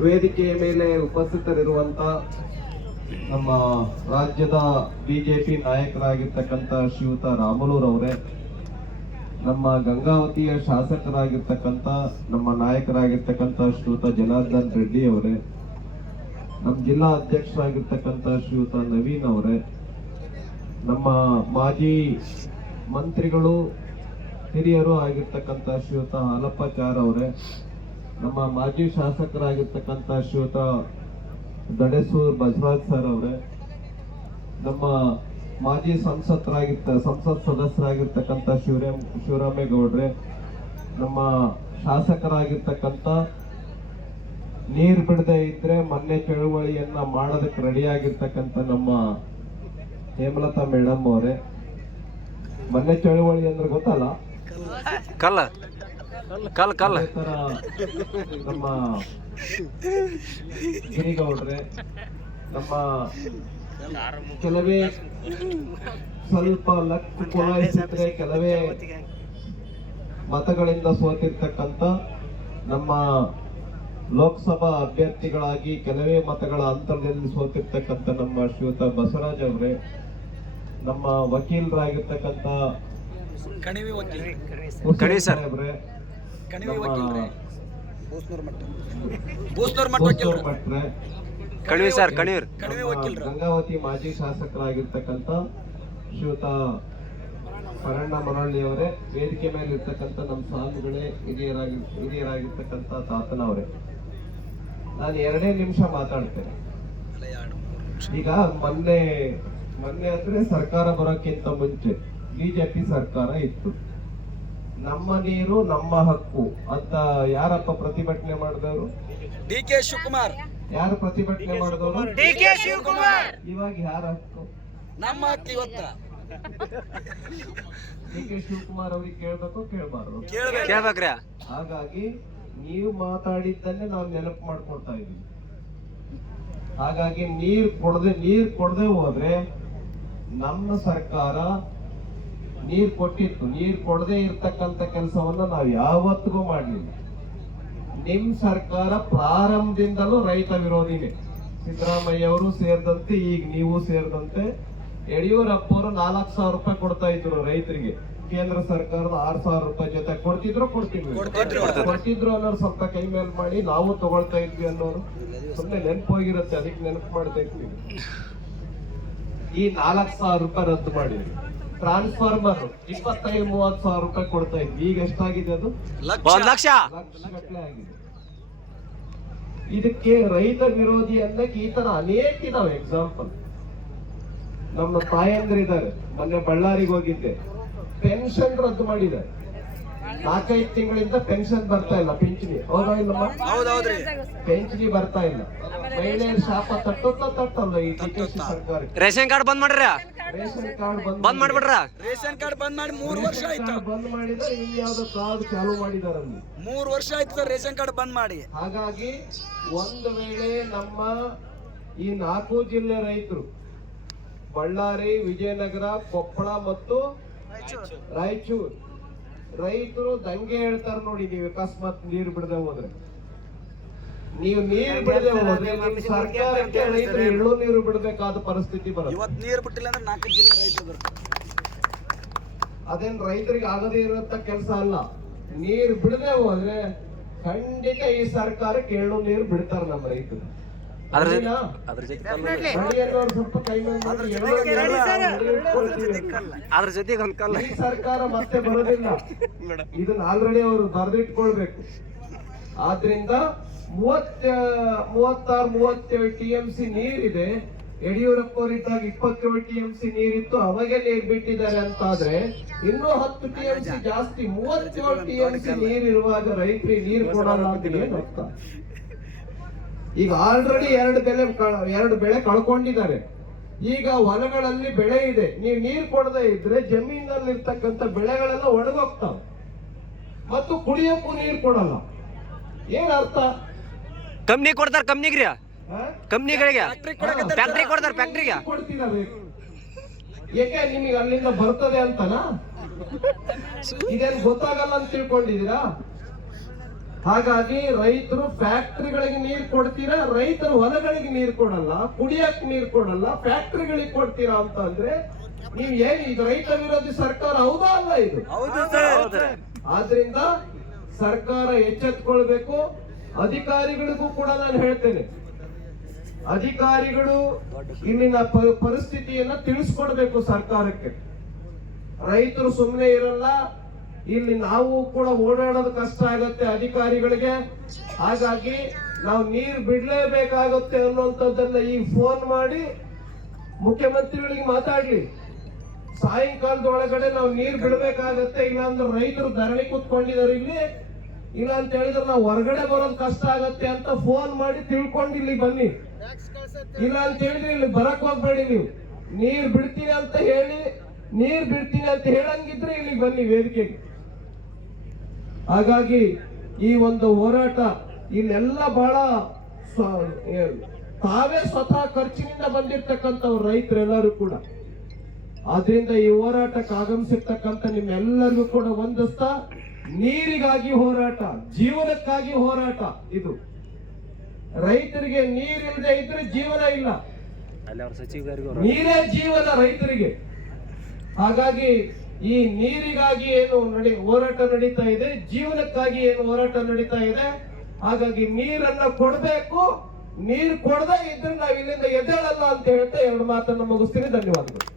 ವೇದಿಕೆಯ ಮೇಲೆ ಉಪಸ್ಥಿತರಿರುವಂತ ನಮ್ಮ ರಾಜ್ಯದ ಬಿಜೆಪಿ ನಾಯಕರಾಗಿರ್ತಕ್ಕಂಥ ಶ್ರೀಯುತ ರಾಮುಲುರವರೇ, ನಮ್ಮ ಗಂಗಾವತಿಯ ಶಾಸಕರಾಗಿರ್ತಕ್ಕಂಥ ನಮ್ಮ ನಾಯಕರಾಗಿರ್ತಕ್ಕಂಥ ಶ್ರೀಯುತ ಜನಾರ್ದನ್ ರೆಡ್ಡಿ ಅವರೇ, ನಮ್ಮ ಜಿಲ್ಲಾ ಅಧ್ಯಕ್ಷರಾಗಿರ್ತಕ್ಕಂಥ ಶ್ರೀಯುತ ನವೀನ್ ಅವರೇ, ನಮ್ಮ ಮಾಜಿ ಮಂತ್ರಿಗಳು ಹಿರಿಯರು ಆಗಿರ್ತಕ್ಕಂಥ ಶ್ರೀಯುತ ಹಾಲಪ್ಪಾಚಾರ್ ಅವರೇ, ನಮ್ಮ ಮಾಜಿ ಶಾಸಕರಾಗಿರ್ತಕ್ಕಂಥ ಶ್ರೀಯುತ ದಡೇಸೂರ್ ಬಸವರಾಜ್ ಸರ್ ಅವರೇ, ನಮ್ಮ ಮಾಜಿ ಸಂಸತ್ ಸದಸ್ಯರಾಗಿರ್ತಕ್ಕಂಥ ಶಿವರಾಮೇಗೌಡ್ರೆ, ನಮ್ಮ ಶಾಸಕರಾಗಿರ್ತಕ್ಕಂಥ ನೀರು ಬಿಡದೆ ಇದ್ರೆ ಮೊನ್ನೆ ಚಳುವಳಿಯನ್ನ ಮಾಡೋದಕ್ಕೆ ರೆಡಿಯಾಗಿರ್ತಕ್ಕಂಥ ನಮ್ಮ ಹೇಮಲತಾ ಮೇಡಮ್ ಅವರೇ, ಮೊನ್ನೆ ಚಳುವಳಿ ಅಂದ್ರೆ ಗೊತ್ತಲ್ಲ, ಕಲ್ಲ ಕಲ್ಲ ಕಲ್ಲ ನಮ್ಮ ಗಿರಿಗೌಡ್ರೆ, ನಮ್ಮ ಕೆಲವೇ ಸ್ವಲ್ಪ ಲಕ್ ಪುಲಾಯಿಸಿದ್ರೆ ಕೆಲವೇ ಮತಗಳಿಂದ ಸೋತಿರ್ತಕ್ಕಂಥ ನಮ್ಮ ಲೋಕಸಭಾ ಅಭ್ಯರ್ಥಿಗಳಾಗಿ ಕೆಲವೇ ಮತಗಳ ಅಂತರದಲ್ಲಿ ಸೋತಿರ್ತಕ್ಕಂಥ ನಮ್ಮ ಶ್ರೀಯುತ ಬಸವರಾಜ್ ಅವರೇ, ನಮ್ಮ ವಕೀಲರಾಗಿರ್ತಕ್ಕಂಥ ಗಂಗಾವತಿ ಮಾಜಿ ಶಾಸಕರಾಗಿರ್ತಕ್ಕಂಥ ಶ್ರೀಯುತ ಪರಣ್ಣ ಮನಹಳ್ಳಿ ಅವರೇ, ವೇದಿಕೆ ಮೇಲೆ ಇರ್ತಕ್ಕಂಥ ನಮ್ಮ ಸ್ವಾಮಿಗಳೇ, ಹಿರಿಯರಾಗಿರ್ತಕ್ಕಂಥ ತಾತನವರೇ, ನಾನು 2 ನಿಮಿಷ ಮಾತಾಡ್ತೇನೆ. ಈಗ ಮೊನ್ನೆ ಅಂದ್ರೆ ಸರ್ಕಾರ ಬರೋಕ್ಕಿಂತ ಮುಂಚೆ ಬಿಜೆಪಿ ಸರ್ಕಾರ ಇತ್ತು. ನಮ್ಮ ನೀರು ನಮ್ಮ ಹಕ್ಕು ಅಂತ ಯಾರಪ್ಪ ಪ್ರತಿಭಟನೆ ಮಾಡಿದವರು? DK ಶಿವಕುಮಾರ್. ಯಾರು ಪ್ರತಿಭಟನೆ ಮಾಡಿದವರು? DK ಶಿವಕುಮಾರ್. ಇವಾಗ ಯಾರ ಹಕ್ಕು? ನಮ್ಮ ಹಕ್ಕು ಇವತ್ತ. DK ಶಿವಕುಮಾರ್ ಅವ್ರಿಗೆ ಕೇಳ್ಬೇಕು, ಕೇಳಬಾರ್ದು? ಕೇಳ್ಬೇಕ್ರಿ. ಹಾಗಾಗಿ ನೀವು ಮಾತಾಡಿದ್ದನ್ನೇ ನಾವು ನೆನಪು ಮಾಡ್ಕೊಳ್ತಾ ಇದೀವಿ. ಹಾಗಾಗಿ ನೀರ್ ಕೊಡದೆ ಹೋದ್ರೆ ನಮ್ಮ ಸರ್ಕಾರ ನೀರ್ ಕೊಟ್ಟಿತ್ತು, ನೀರ್ ಕೊಡದೆ ಇರ್ತಕ್ಕಂಥ ಕೆಲಸವನ್ನ ನಾವು ಯಾವತ್ತಿಗೂ ಮಾಡಲಿಲ್ಲ. ನಿಮ್ ಸರ್ಕಾರ ಪ್ರಾರಂಭದಿಂದಲೂ ರೈತ ವಿರೋಧಿನೇ. ಸಿದ್ದರಾಮಯ್ಯ ಅವರು ಸೇರಿದಂತೆ, ಈಗ ನೀವು ಸೇರಿದಂತೆ, ಯಡಿಯೂರಪ್ಪ ಅವರು 4,000 ರೂಪಾಯಿ ಕೊಡ್ತಾ ಇದ್ರು ರೈತರಿಗೆ. ಕೇಂದ್ರ ಸರ್ಕಾರದ 6,000 ರೂಪಾಯಿ ಜೊತೆ ಕೊಡ್ತಿದ್ರು ಅನ್ನೋರು ಸ್ವಲ್ಪ ಕೈ ಮೇಲ್ ಮಾಡಿ ನಾವು ತಗೊಳ್ತಾ ಇದ್ವಿ ಅನ್ನೋರು ಸುಮ್ಮನೆ ನೆನಪೋಗಿರುತ್ತೆ, ಅದಕ್ಕೆ ನೆನಪು ಮಾಡ್ತಾ ಇದ್ವಿ. ಈ 4,000 ರೂಪಾಯಿ ರದ್ದು ಮಾಡಿದ್ವಿ. ಟ್ರಾನ್ಸ್ಫಾರ್ಮರ್ 25-30 ಸಾವಿರ ರೂಪಾಯಿ ಕೊಡ್ತಾ ಇದ್ವಿ, ಈಗ ಎಷ್ಟಾಗಿದೆ? ಅದು ಲಕ್ಷ ಗಟ್ಟಲೆ ಆಗಿದೆ. ಇದಕ್ಕೆ ರೈತ ವಿರೋಧಿ ಅನ್ನಕ್ಕೆ ಈ ತರ ಅನೇಕ ಇದಾವೆ ಎಕ್ಸಾಂಪಲ್. ನಮ್ಮ ತಾಯಂದ್ರಿದ್ದಾರೆ, ಮೊನ್ನೆ ಬಳ್ಳಾರಿಗೆ ಹೋಗಿದ್ದೆ, ಪೆನ್ಷನ್ ರದ್ದು ಮಾಡಿದ್ದಾರೆ. 4-5 ತಿಂಗಳಿಂದ ಪೆನ್ಷನ್ ಬರ್ತಾ ಇಲ್ಲ, ಪಿಂಚಣಿ. ಹೌದಾ ಇಲ್ಲಮ್ಮ? ಪೆನ್ಷನಿ ಬರ್ತಾ ಇಲ್ಲ. ಮಹಿಳೆಯರ ಶಾಪ ತಟ್ಟಲ್ಲ ಈ ಡಿಕೆಶಿ ಸರ್ಕಾರ. ರೇಷನ್ ಕಾರ್ಡ್ ಬಂದ್ ಮಾಡ್ರ, ರೇಷನ್ ಕಾರ್ಡ್ ಬಂದ್ ಮಾಡ್ಬಿಡ್ರ. ರೇಷನ್ ಕಾರ್ಡ್ ಬಂದ್ ಮಾಡಿ 3 ವರ್ಷ ಆಯ್ತು. ಬಂದ್ ಮಾಡಿದ್ರೆ ಇನ್ಯಾವುದೋ ಕಾರ್ಡ್ ಚಾಲೂ ಮಾಡಿದಾರಲ್ಲಿ. 3 ವರ್ಷ ಆಯ್ತು ಸರ್ ರೇಷನ್ ಕಾರ್ಡ್ ಬಂದ್ ಮಾಡಿ. ಹಾಗಾಗಿ ಒಂದು ವೇಳೆ ನಮ್ಮ ಈ 4 ಜಿಲ್ಲೆ ರೈತರು, ಬಳ್ಳಾರಿ, ವಿಜಯನಗರ, ಕೊಪ್ಪಳ ಮತ್ತು ರಾಯಚೂರು ರೈತರು ದಂಗೆ ಹೇಳ್ತಾರೆ ನೋಡಿ, ನೀವು ಅಕಸ್ಮಾತ್ ನೀರು ಬಿಡದೆ ಹೋದ್ರೆ, ನೀವು ನೀರು ಬಿಡದೆ ಹೋದ್ರೆ ನಿಮ್ಮ ಸರ್ಕಾರಕ್ಕೆ ರೈತರು ಎಳ್ಳು ನೀರು ಬಿಡಬೇಕಾದ ಪರಿಸ್ಥಿತಿ ಬರುತ್ತೆ. ಇವತ್ತು ನೀರು ಬಿಟ್ಟಿಲ್ಲ ಅಂದ್ರೆ 4 ಜಿಲ್ಲೆ ರೈತರು. ಅದೇನ್ ರೈತರಿಗೆ ಆಗದೇ ಇರುವಂತ ಕೆಲಸ ಅಲ್ಲ. ನೀರು ಬಿಡದೆ ಹೋದ್ರೆ ಖಂಡಿತ ಈ ಸರ್ಕಾರಕ್ಕೆ ಎಳ್ಳು ನೀರು ಬಿಡ್ತಾರೆ ನಮ್ಮ ರೈತರು. ಅದ್ರ ಜೊತೆಗೆ ಒಂದ್ ಕಲ್ಲ. ಈ ಸರ್ಕಾರ ಮತ್ತೆ ಬರೋದಿಲ್ಲ, ಇದನ್ನ ಆಲ್ರೆಡಿ ಅವರು ಬರೆದಿಟ್ಕೊಳ್ಬೇಕು. ಆದ್ರಿಂದ 36-37 TMC ನೀರಿದೆ. ಯಡಿಯೂರಪ್ಪ ಅವರಿದ್ದಾಗ 27 TMC ನೀರಿತ್ತು, ಅವಾಗೆ ನೀರು ಬಿಟ್ಟಿದ್ದಾರೆ ಅಂತಾದ್ರೆ ಇನ್ನೂ 10 TMC ಜಾಸ್ತಿ, 37 TMC ನೀರಿರುವಾಗ ರೈತರಿಗೆ ನೀರು ಕೊಡಲ್ಲ ಅಂತ ಏನ್ ಅರ್ಥ? ಈಗ ಆಲ್ರೆಡಿ 2 ಬೆಳೆ ಕಳ್ಕೊಂಡಿದ್ದಾರೆ. ಈಗ ಹೊಲಗಳಲ್ಲಿ ಬೆಳೆ ಇದೆ, ನೀವು ನೀರು ಕೊಡದೇ ಇದ್ರೆ ಜಮೀನಲ್ಲಿ ಇರ್ತಕ್ಕಂಥ ಬೆಳೆಗಳೆಲ್ಲ ಒಣಗೋಗ್ತಾವೆ ಮತ್ತು ಕುಡಿಯೋಕ್ಕೂ ನೀರು ಕೊಡಲ್ಲ. ಏನ್ ಅರ್ಥ? ಕಂಪ್ನಿ ಕೊಡ್ತಾರ, ಕಂಪ್ನಿಗ್ರಿ, ಕಂಪ್ನಿಗಳಿಗೆ ಫ್ಯಾಕ್ಟ್ರಿ ಕೊಡ್ತಾರ, ಫ್ಯಾಕ್ಟ್ರಿಗೆ ಕೊಡ್ತಿದ್ದಾರೆ. ಏಕೆ ನಿಮಗೆ ಅಲ್ಲಿಂದ ಬರ್ತದೆ ಅಂತನಾ? ಇದೇನು ಗೊತ್ತಾಗಲ್ಲ ಅಂತ ತಿಳ್ಕೊಂಡಿದ್ದೀರಾ? ಹಾಗಾಗಿ ರೈತರು ಫ್ಯಾಕ್ಟರಿಗಳಿಗೆ ನೀರು ಕೊಡ್ತೀರಾ, ರೈತರು ಹೊಲಗಳಿಗೆ ನೀರು ಕೊಡಲ್ಲ, ಕುಡಿಯಕ್ ನೀರು ಕೊಡಲ್ಲ, ಫ್ಯಾಕ್ಟರಿಗಳಿಗೆ ಕೊಡ್ತೀರಾ ಅಂತ ಅಂದ್ರೆ ನೀವ್ ಏನ್ ಇದು ರೈತ ವಿರೋಧಿ ಸರ್ಕಾರ ಹೌದಾ ಅಲ್ಲ ಇದು? ಆದ್ರಿಂದ ಸರ್ಕಾರ ಎಚ್ಚೆತ್ಕೊಳ್ಬೇಕು. ಅಧಿಕಾರಿಗಳಿಗೂ ಕೂಡ ನಾನು ಹೇಳ್ತೇನೆ, ಅಧಿಕಾರಿಗಳು ಇಲ್ಲಿನ ಪರಿಸ್ಥಿತಿಯನ್ನ ತಿಳಿಸ್ಕೊಡ್ಬೇಕು ಸರ್ಕಾರಕ್ಕೆ. ರೈತರು ಸುಮ್ಮನೆ ಇರಲ್ಲ, ಇಲ್ಲಿ ನಾವು ಕೂಡ ಓಡಾಡೋದು ಕಷ್ಟ ಆಗತ್ತೆ ಅಧಿಕಾರಿಗಳಿಗೆ. ಹಾಗಾಗಿ ನಾವು ನೀರು ಬಿಡ್ಲೇಬೇಕಾಗುತ್ತೆ ಅನ್ನುವಂಥದ್ದನ್ನ ಈಗ ಫೋನ್ ಮಾಡಿ ಮುಖ್ಯಮಂತ್ರಿಗಳಿಗೆ ಮಾತಾಡ್ಲಿ. ಸಾಯಂಕಾಲದ ಒಳಗಡೆ ನಾವು ನೀರು ಬಿಡ್ಬೇಕಾಗತ್ತೆ, ಇಲ್ಲಾಂದ್ರೆ ರೈತರು ಧರಣಿ ಕೂತ್ಕೊಂಡಿದ್ದಾರೆ ಇಲ್ಲಿ, ಇಲ್ಲ ಅಂತ ಹೇಳಿದ್ರೆ ನಾವು ಹೊರಗಡೆ ಬರೋದು ಕಷ್ಟ ಆಗತ್ತೆ ಅಂತ ಫೋನ್ ಮಾಡಿ ತಿಳ್ಕೊಂಡು ಇಲ್ಲಿ ಬನ್ನಿ. ಇಲ್ಲ ಅಂತ ಹೇಳಿದ್ರೆ ಇಲ್ಲಿ ಬರಕ್ ಹೋಗ್ಬೇಡಿ. ನೀವು ನೀರ್ ಬಿಡ್ತೀನಿ ಅಂತ ಹೇಳಿ, ನೀರ್ ಬಿಡ್ತೀನಿ ಅಂತ ಹೇಳಂಗಿದ್ರೆ ಇಲ್ಲಿಗೆ ಬನ್ನಿ ವೇದಿಕೆಗೆ. ಹಾಗಾಗಿ ಈ ಒಂದು ಹೋರಾಟ ಇಲ್ಲೆಲ್ಲ ಬಹಳ ತಾವೇ ಸ್ವತಃ ಖರ್ಚಿನಿಂದ ಬಂದಿರ್ತಕ್ಕಂಥವ್ರು ರೈತರೆಲ್ಲರೂ ಕೂಡ. ಆದ್ರಿಂದ ಈ ಹೋರಾಟಕ್ಕೆ ಆಗಮಿಸಿರ್ತಕ್ಕಂಥ ನಿಮ್ಮೆಲ್ಲರಿಗೂ ಕೂಡ ವಂದಿಸ್ತಾ, ನೀರಿಗಾಗಿ ಹೋರಾಟ, ಜೀವನಕ್ಕಾಗಿ ಹೋರಾಟ ಇದು. ರೈತರಿಗೆ ನೀರಿಲ್ಲದೆ ಇದ್ರೆ ಜೀವನ ಇಲ್ಲ, ನೀರೇ ಜೀವನ ರೈತರಿಗೆ. ಹಾಗಾಗಿ ಈ ನೀರಿಗಾಗಿ ಏನು ಹೋರಾಟ ನಡೀತಾ ಇದೆ, ಜೀವನಕ್ಕಾಗಿ ಏನು ಹೋರಾಟ ನಡೀತಾ ಇದೆ. ಹಾಗಾಗಿ ನೀರನ್ನ ಕೊಡ್ಬೇಕು, ನೀರು ಕೊಡದೇ ಇದ್ರೆ ನಾವು ಇಲ್ಲಿಂದ ಎದ್ದೇಳಲ್ಲ ಅಂತ ಹೇಳ್ತಾ ಎರಡು ಮಾತನ್ನು ಮುಗಿಸ್ತೀನಿ. ಧನ್ಯವಾದಗಳು.